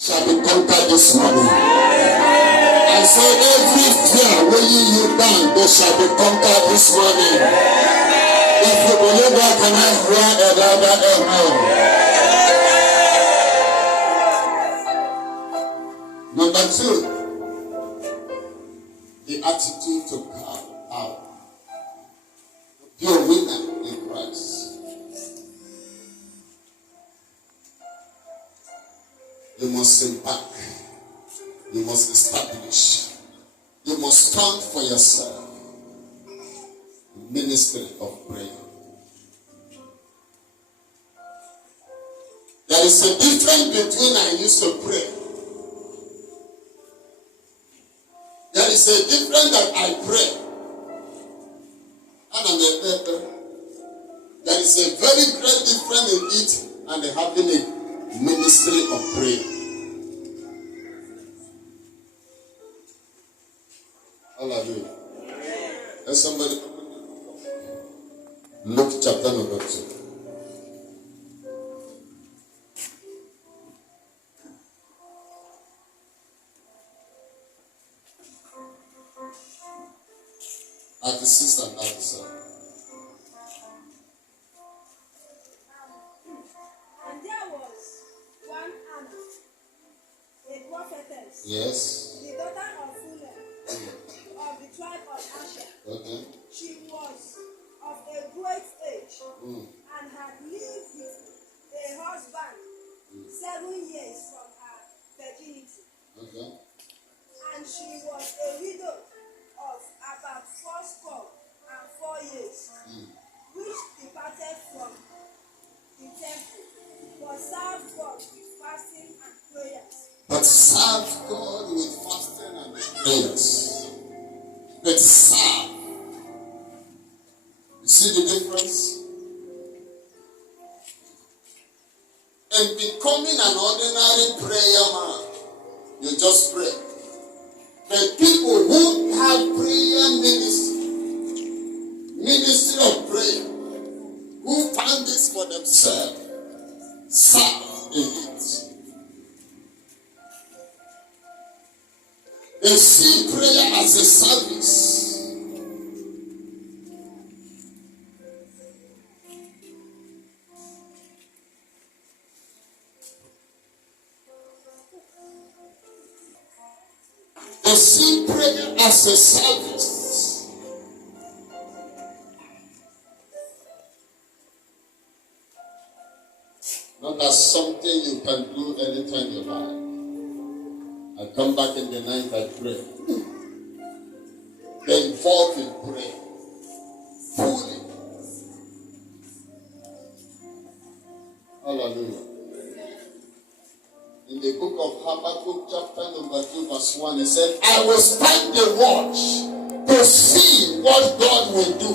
shall be conquered this morning. I say every fear weighing you down, they shall be conquered this morning. If you believe that, can I hear a louder amen? Number 2, the attitude to come out. Be a winner in Christ. You must sit back. You must establish. You must stand for yourself. Ministry of prayer. There is a difference between I used to pray. There is a difference that I pray. And I'm a paper. There is a very great difference in it and having a ministry of prayer. Hallelujah. Let somebody Luke chapter number 2. At the 6th and 97. And there was one Anna, a prophetess, Yes. the daughter of Phunem, of the tribe of Asher. Okay. She was of a great age and had lived with a husband 7 years from her virginity. Okay. And she was a widow of about 4 years, which departed from the temple, but served God with fasting and prayers. But serve God with fasting and prayers. But serve. You see the difference? And becoming an ordinary prayer man, you just pray. The people who have prayer ministry of prayer, who found this for themselves, serve in it. They see prayer as a service. They see prayer as a service. Not as something you can do anytime you like. I come back in the night, I pray. They're involved in prayer. Fully. Hallelujah. In the book of Habakkuk, chapter number 2, verse 1, it said, I will stand the watch to see what God will do.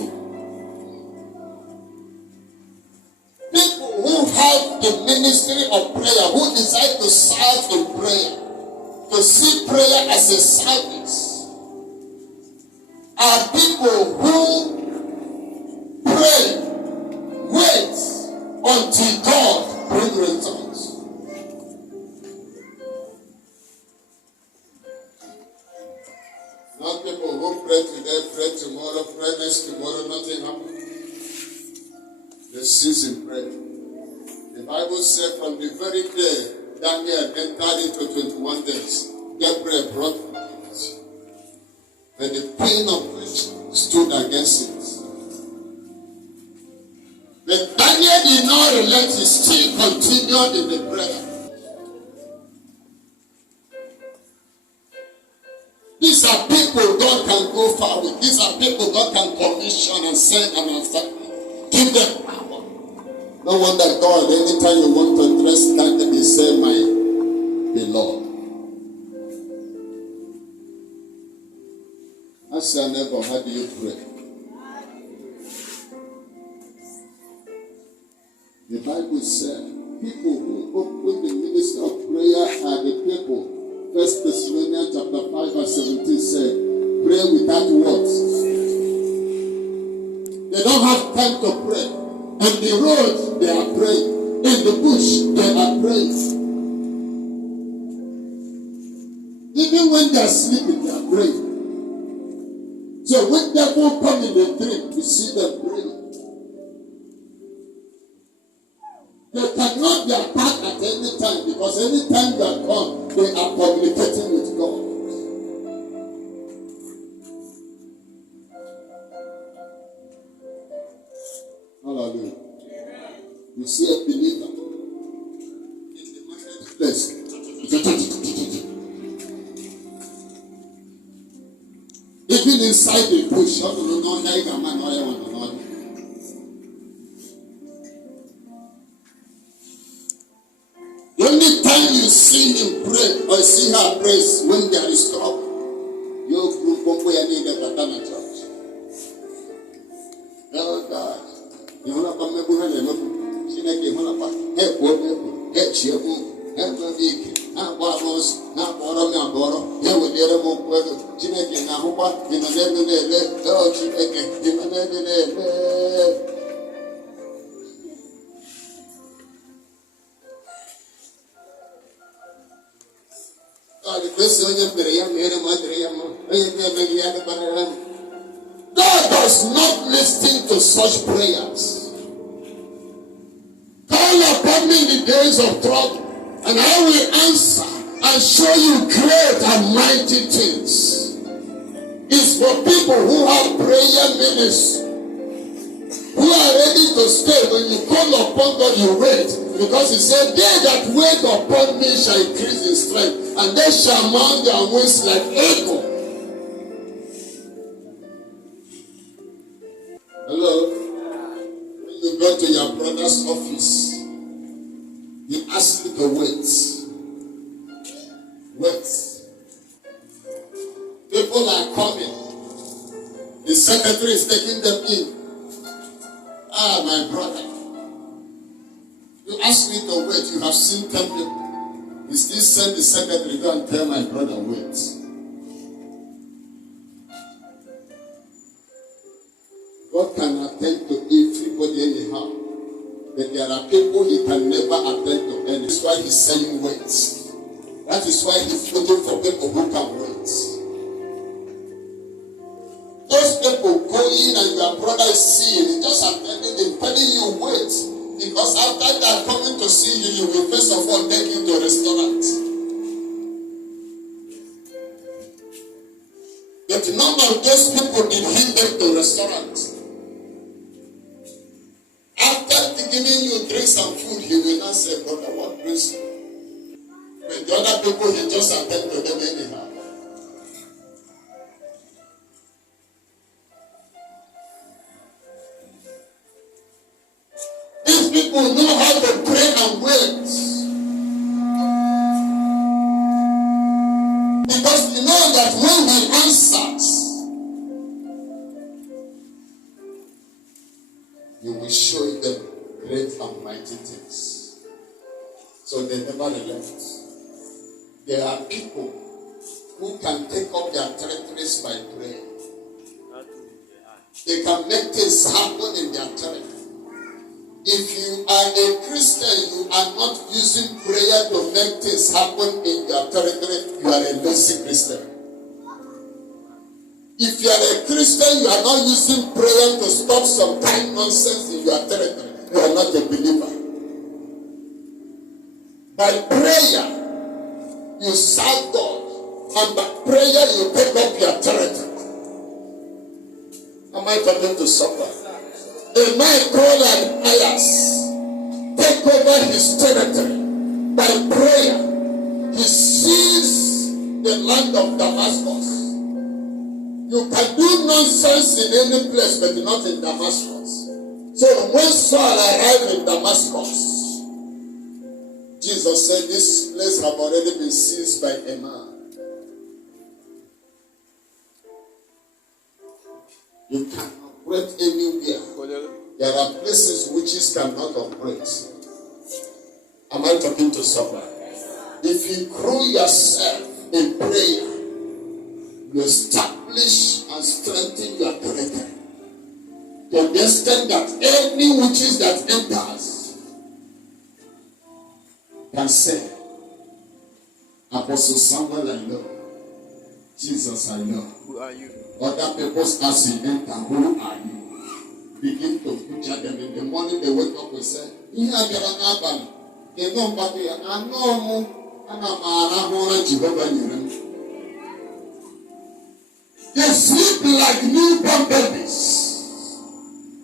People who have the ministry of prayer, who decide to serve in prayer, to see prayer as a service, are people who pray, wait until God brings results. Not people who pray today, pray tomorrow, pray next tomorrow, nothing happens. They cease in prayer. The Bible said from the very day Daniel entered into 21 days, Gabriel brought it. But the pain of which stood against it. But Daniel did not relent, he still continued in the prayer. These are people God can go far with. These are people God can commission and send and answer. Give them power. No wonder God, anytime you want to address that, they say, my beloved. Ask your neighbor, how do you pray? The Bible said, people who open the ministry of prayer are the people. 1 Thessalonians chapter 5 verse 17 said, pray without words. They don't have time to pray. On the road, they are praying. In the bush, they are praying. Even when they are sleeping, they are praying. So when devil come in the dream, you see them praying. They cannot be attacked at any time because any time they come, they are communicating with God. Hallelujah. You see a believer in the marketplace. Even inside the bush, the only time you see him pray or see her praise when there is trouble. Your group of boy need a Katana church. Oh God. You want to come and she make him on a head woman, head cheer, head week, not bottles, not bottom, not bottom. Here with the other one, she make it now, what? You know, oh, she make it, you know, God does not listen to such prayers. Call upon me in the days of trouble, and I will answer and show you great and mighty things. It's for people who have prayer ministry, who are ready to stay. When you call upon God, you wait. Because he said, they that wait upon me shall increase in strength, and they shall mount their wings like eagle. Hello? When you go to your brother's office, you ask him to wait. Wait. People are coming. The secretary is taking them in. Ah, my brother. You ask me to wait. You have seen 10 people. You still send the secretary, go and tell my brother, wait. God can attend to everybody anyhow. But there are people he can never attend to. And that's why he's saying wait. That is why he's looking for people who can wait. Those people go in and your brother is seeing, he just attending them, telling you wait. Because after they are coming to see you, you will first of all take you to a restaurant. But none of those people did him take to a restaurant. After giving you drinks and food, he will not say, brother, what brings you? But the other people, he just attend to them anyhow. These people know how to pray and wait. Because you know that when he answers, you will show them great and mighty things. So they never left. There are people who can take up their territories by prayer. They can make things happen in their territory. If you are a Christian, you are not using prayer to make things happen in your territory, you are a lazy Christian. If you are a Christian, you are not using prayer to stop some kind nonsense in your territory, you are not a believer. By prayer, you serve God, and by prayer, you take up your territory. Am I talking to someone? A man called Ananias take over his territory by prayer. He sees the land of Damascus. You can do nonsense in any place, but not in Damascus. So when Saul arrived in Damascus, Jesus said, this place have already been seized by a man. You can operate anywhere. There are places witches cannot operate. Am I talking to someone? If you grow yourself in prayer, you establish and strengthen your character to the extent that any witches that enters can say, Apostle Samuel, I know Jesus, I know. Who are you? Other people's as you enter, who are you? Begin to picture them. In the morning they wake up and say, they know but I know they sleep like newborn babies.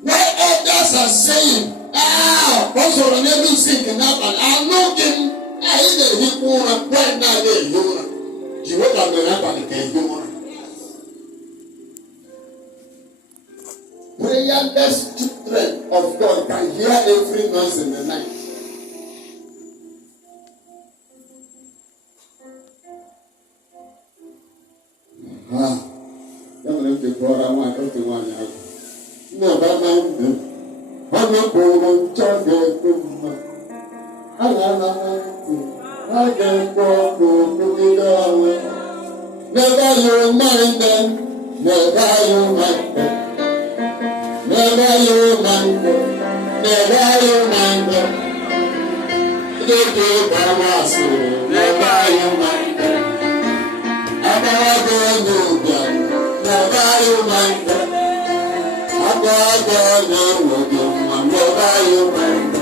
Where others are saying, also when they sink in up and I know him, I either he won't when now they you won't have been up and again. Prayerless children of God can hear every noise in the night. Never you mind them, never you mind them. Never you mind them, never you mind them. Never you mind them. Never you mind them. Never you mind them.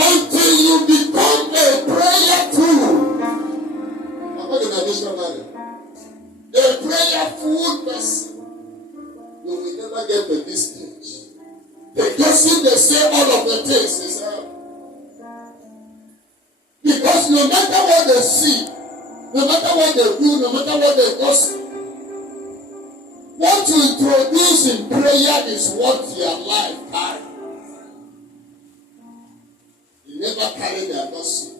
Until you become a prayer tool. I'm not going to dictionary. A prayerful person. You will never get to this stage. The gossip they say all of the things is because no matter what they see, no matter what they do, no matter what they gossip, what you produce in prayer is what your life carries. You never carry their gossip.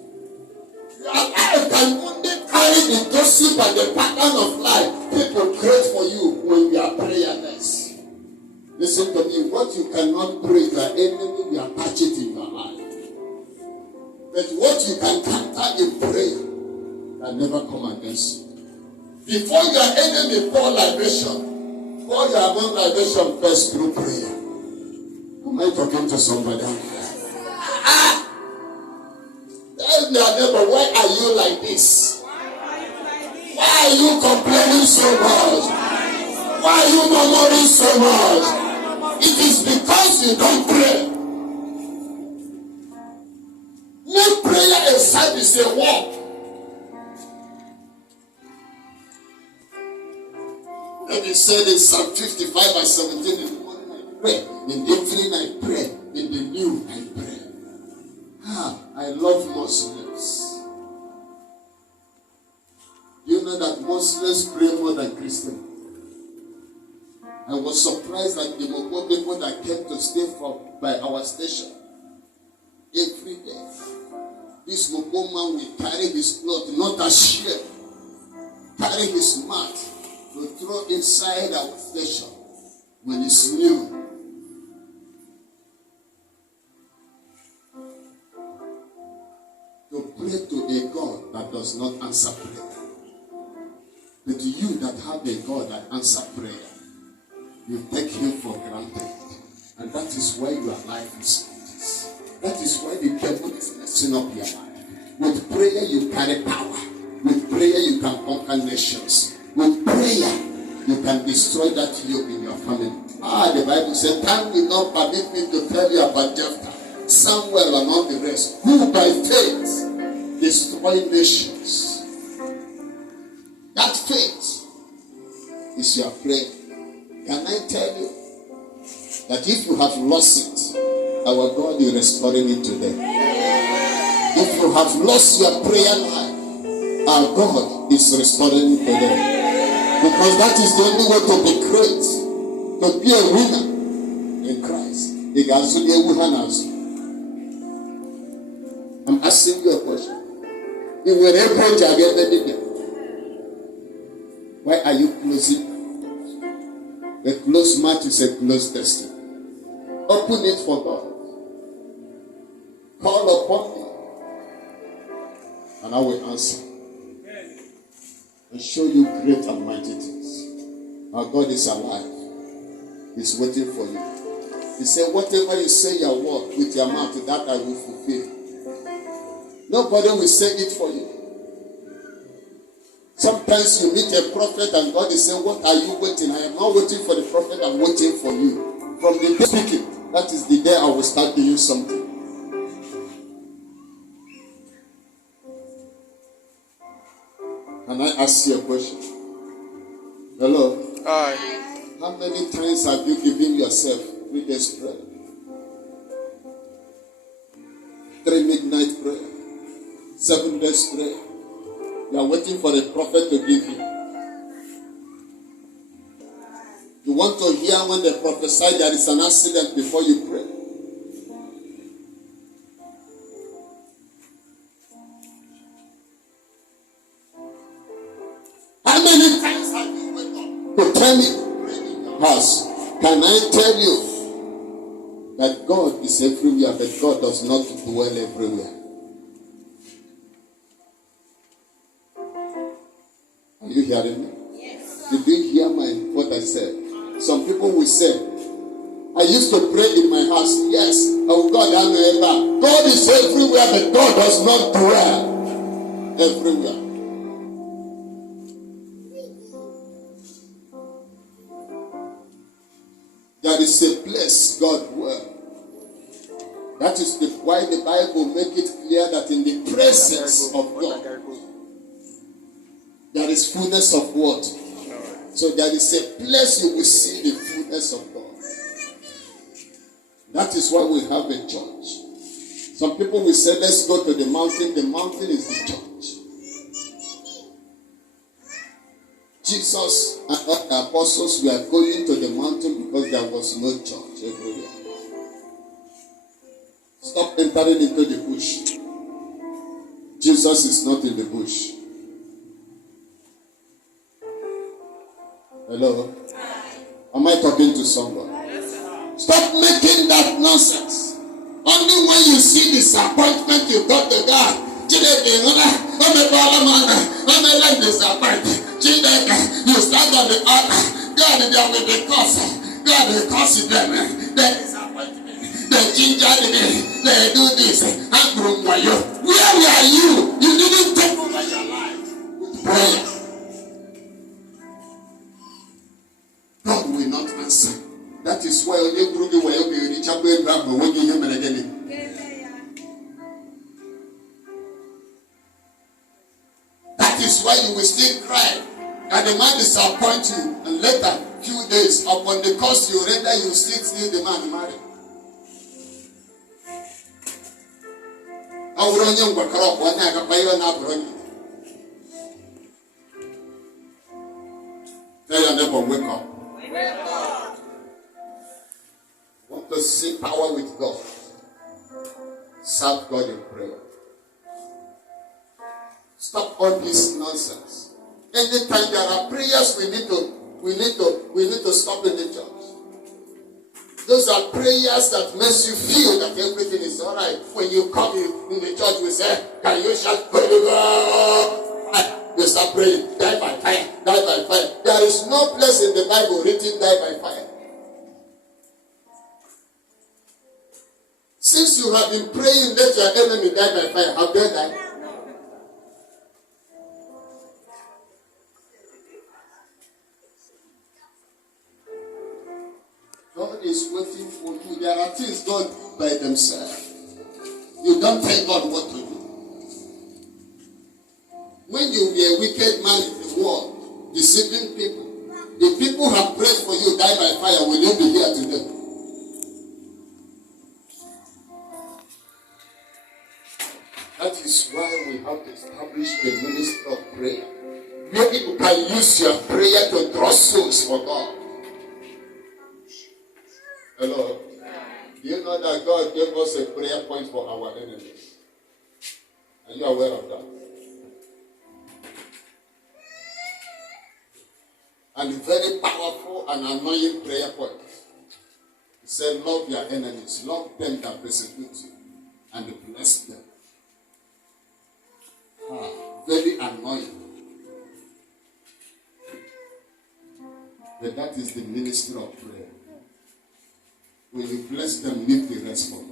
Your life can only carry the gossip and the pattern of life people create for you when you are prayerless. Listen to me, what you cannot pray, the enemy will attach it in your life. But what you can counter in prayer can never come against you. Before your enemy pour libation, pour your own libation first through prayer. Am I talking to somebody? Tell your neighbor, why are you like this? Why are you complaining so much? Why are you murmuring so much? It is because you don't pray. Make prayer a service, a walk. And he said in Psalm 55 verse 17, in the morning I pray, in the evening I pray, in the noon I pray. I love Muslims. Do you know that Muslims pray more than Christians? I was surprised that the Moko people that came to stay by our station every day. This Moko man will carry his cloth, not a shirt, carry his mat to throw inside our station when it's new. To pray to a God that does not answer prayer. But you that have a God that answers prayer, you take him for granted. And that is why your life is like this. That is why the devil is messing up your life. With prayer you carry power. With prayer you can conquer nations. With prayer you can destroy that yoke in your family. The Bible said, time will not permit me to tell you about Jephthah, Samuel and all the rest, who by faith destroy nations. That faith is your prayer. Can I tell you that if you have lost it, our God is restoring it today. If you have lost your prayer life, our God is restoring it today. Because that is the only way to be great, to be a winner in Christ. I'm asking you a question. If we're able to get them, why are you closing? A closed mouth is a closed destiny. Open it for God. Call upon me, and I will answer and show you great and mighty things. Our God is alive. He's waiting for you. He said, whatever you say your word with your mouth, that I will fulfill. Nobody will say it for you. Sometimes you meet a prophet and God is saying, what are you waiting? I am not waiting for the prophet, I'm waiting for you. From the day speaking, that is the day I will start doing something. Can I ask you a question? Hello? Hi. How many times have you given yourself 3 days prayer? 3 midnight prayer? 7 days prayer? You are waiting for a prophet to give you. You want to hear when they prophesy there is an accident before you pray. How many times have you wake up to tell me, house? Can I tell you that God is everywhere, but God does not dwell everywhere? Are you hearing me? Yes. Did you hear what I said? Some people will say, I used to pray in my house. Yes, oh God, I know. God is everywhere, but God does not dwell everywhere. There is a place God dwells. That is why the Bible make it clear that in the presence of God, there is fullness of what? So there is a place you will see the fullness of God. That is why we have a church. Some people will say, let's go to the mountain. The mountain is the church. Jesus and the apostles were going to the mountain because there was no church everywhere. Stop entering into the bush. Jesus is not in the bush. Hello? Am I talking to someone? Stop making that nonsense. Only when you see disappointment, you got the God. I'm disappointed. You stand on the altar. God, there will be curse. God will curse them. They disappoint me. They ginger me. They do this. Where were you? You didn't take over your life. Prayer. God will not answer. That is why only group will be reach up with Abraham when you hear again. That is why you will still cry. And the man disappoint you. And later, few days upon the cost you render, you still the man married. I will run back up one night. I will not run you. Tell your neighbor, wake up. Wake up. Want to see power with God? Serve God in prayer. Stop all this nonsense. Anytime there are prayers, we need to stop in the church. Those are prayers that makes you feel that everything is all right. When you come in the church, we say, "Can you shout for the God?" You start praying, "Die by fire, die by fire." There is no place in the Bible written, "Die by fire." Since you have been praying, let your enemy die by fire. Have they died? God is waiting for you. There are things done by themselves. You don't tell God what to do. When you be a wicked man in the world, deceiving people, the people who have prayed for you die by fire. Will you be here today? That is why we have to establish the ministry of prayer. Where people can use your prayer to draw souls for God. Hello? Do you know that God gave us a prayer point for our enemies? Are you aware of that? And a very powerful and annoying prayer point. He said, love your enemies, love them that persecute you, and bless them. Very annoying. But that is the ministry of prayer. When you bless them, leave the rest for God.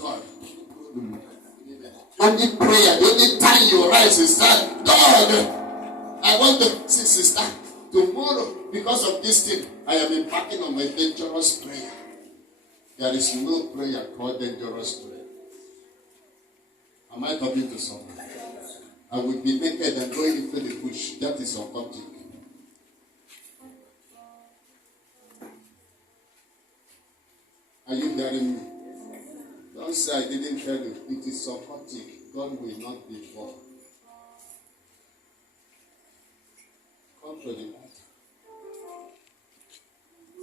God. Only prayer, the only time you rise is that, God, I want to see sister. Tomorrow, because of this thing, I am embarking on my dangerous prayer. There is no prayer called dangerous prayer. Am I talking to someone? I will be naked and going into the bush. That is occultic. Are you hearing me? Don't say I didn't tell you. It is occultic. God will not be born. Come to the altar.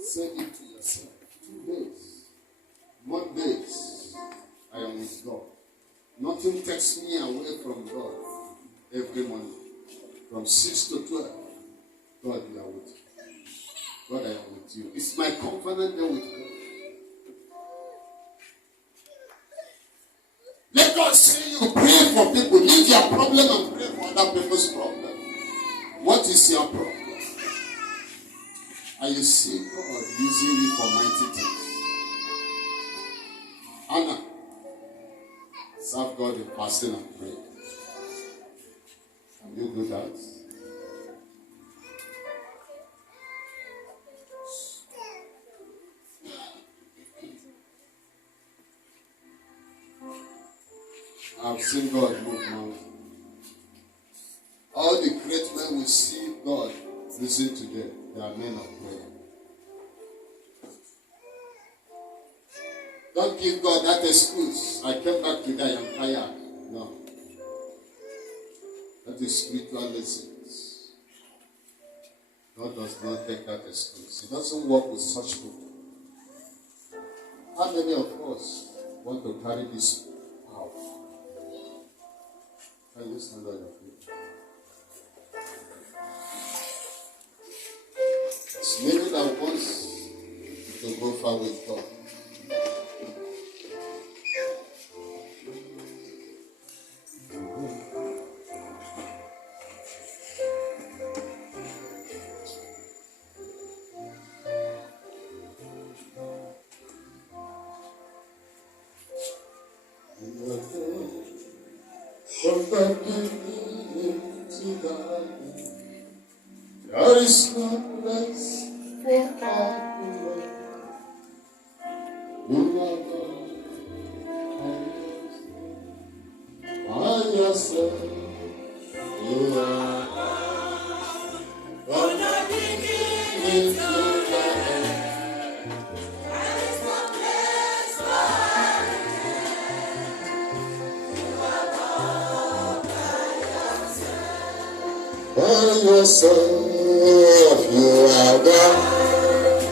Say it to yourself. 2 days. Mondays, I am with God. Nothing takes me away from God every morning. From 6 to 12, God, you are with me. God, I am with you. It's my covenant there with God. Let God see you pray for people. Leave your problem and pray for other people's problem. What is your problem? And you see God using you for mighty things. Anna, serve God in fasting and prayer. Can you do that? I've seen God move mountains. All the great men we see God, listen to them. They are men of prayer. Don't give God that excuse. I came back today, I am tired. No. That is spiritual lessons. God does not take that excuse. He doesn't work with such people. How many of us want to carry this power? Can you stand on your feet? It's many that wants to go far with God. From the beginning to the end, there is no place for argument. You are God by yourself. You are God from the beginning to the end. There is no place for argument. You are God by yourself. You are God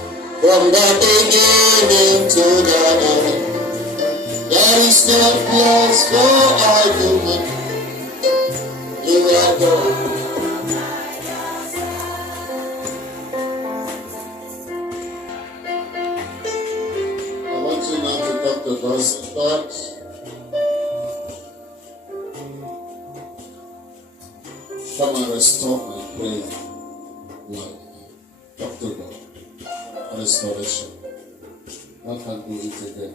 from the beginning to the end. There is no place for argument. You are God. I want you now to talk to God. Say, God, come and restore my prayer life. Talk to God. Restoration. God can do it again.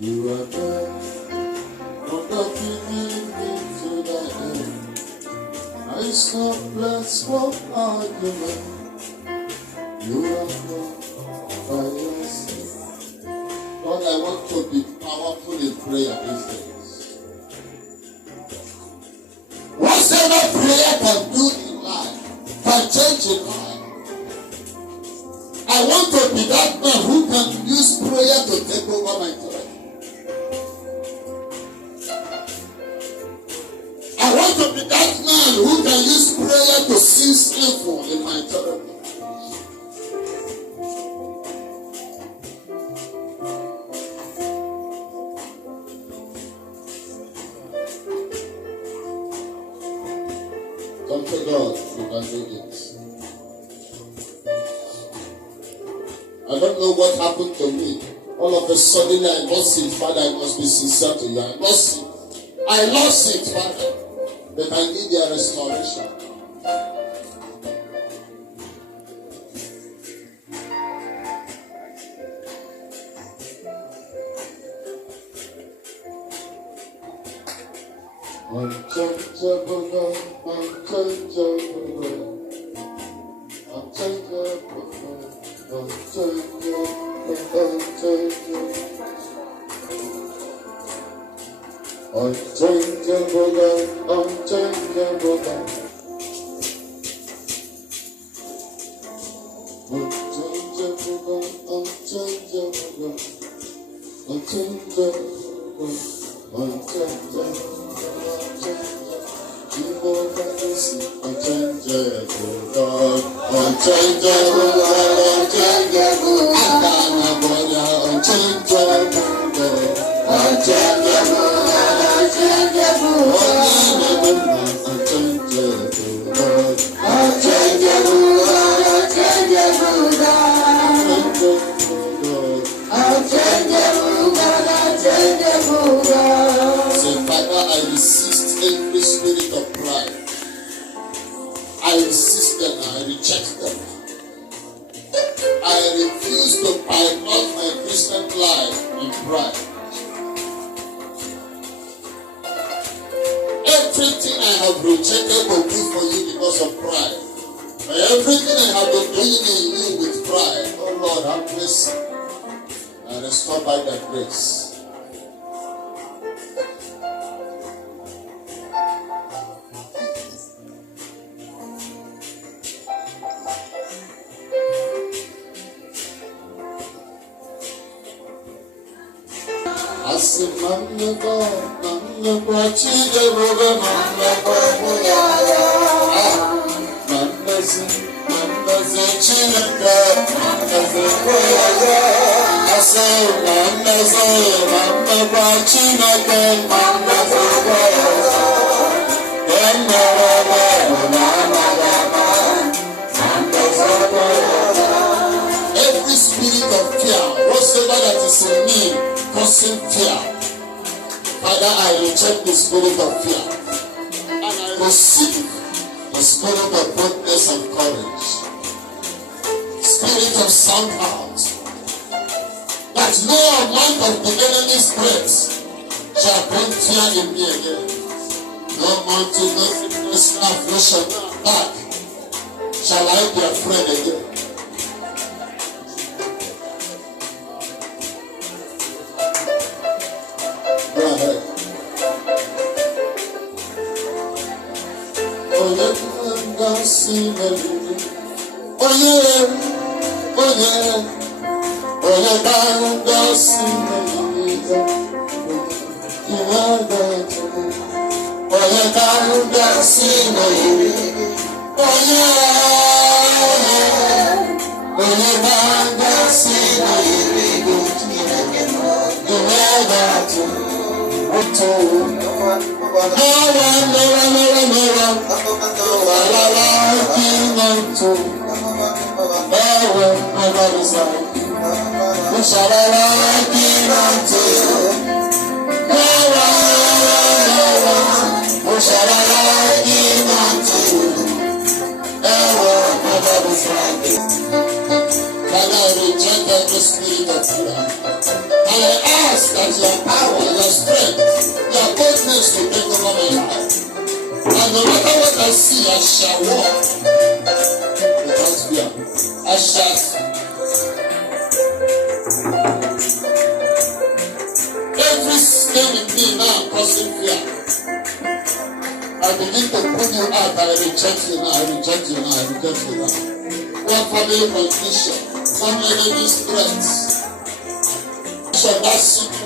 You are God from the beginning to the end. I is no place for argument. You are God by yourself. God, I want to be powerful in prayer these days. Whatever prayer can do in life, can change in life. I want to be that man who can use prayer to take over my life. I want to be that man who can use prayer to cease evil in my territory. Come to God, you can do this. I don't know what happened to me. All of a sudden I lost it, Father. I must be sincere to you. I lost it, Father. But I need your restoration. Unchangeable God, unchangeable God, unchangeable God, unchangeable, unchangeable, unchangeable God, unchangeable God, unchangeable God, unchangeable God, unchangeable God, unchangeable. Unchangeable God, unchangeable God, unchangeable God, unchangeable God, unchangeable God, unchangeable God, unchangeable God, unchangeable God. Say, Father, I resist every spirit of pride. I resist them, I reject them. I refuse to bypass my Christian life in pride. Everything I have rejected will be for you because of pride. Everything I have been doing in you with pride, oh Lord, have mercy. And restore by thy grace. Mama Mama Chideboga Mama Muyaya Mama Chinaka Mama Muyaya I say Mama Chinaka Mama Muyaya every spirit of fear, whatsoever that is in me, causing fear, Father, I reject the spirit of fear and I receive the spirit of boldness and courage, spirit of sound heart, that no amount of the enemy's threats shall bring fear in me again. No mountain, no sickness, no affliction, no attack shall I be afraid again. Go ahead. Oh yeah, Father, I reject every spirit of fear. I ask that your power, your strength, your boldness to take over my life. And no matter what I see, I shall walk without fear. I shall. Every sin in me now causing fear. I begin to put you out. I reject you now. I reject you now. I reject you now. One family condition, one enemy's threats. So that's it.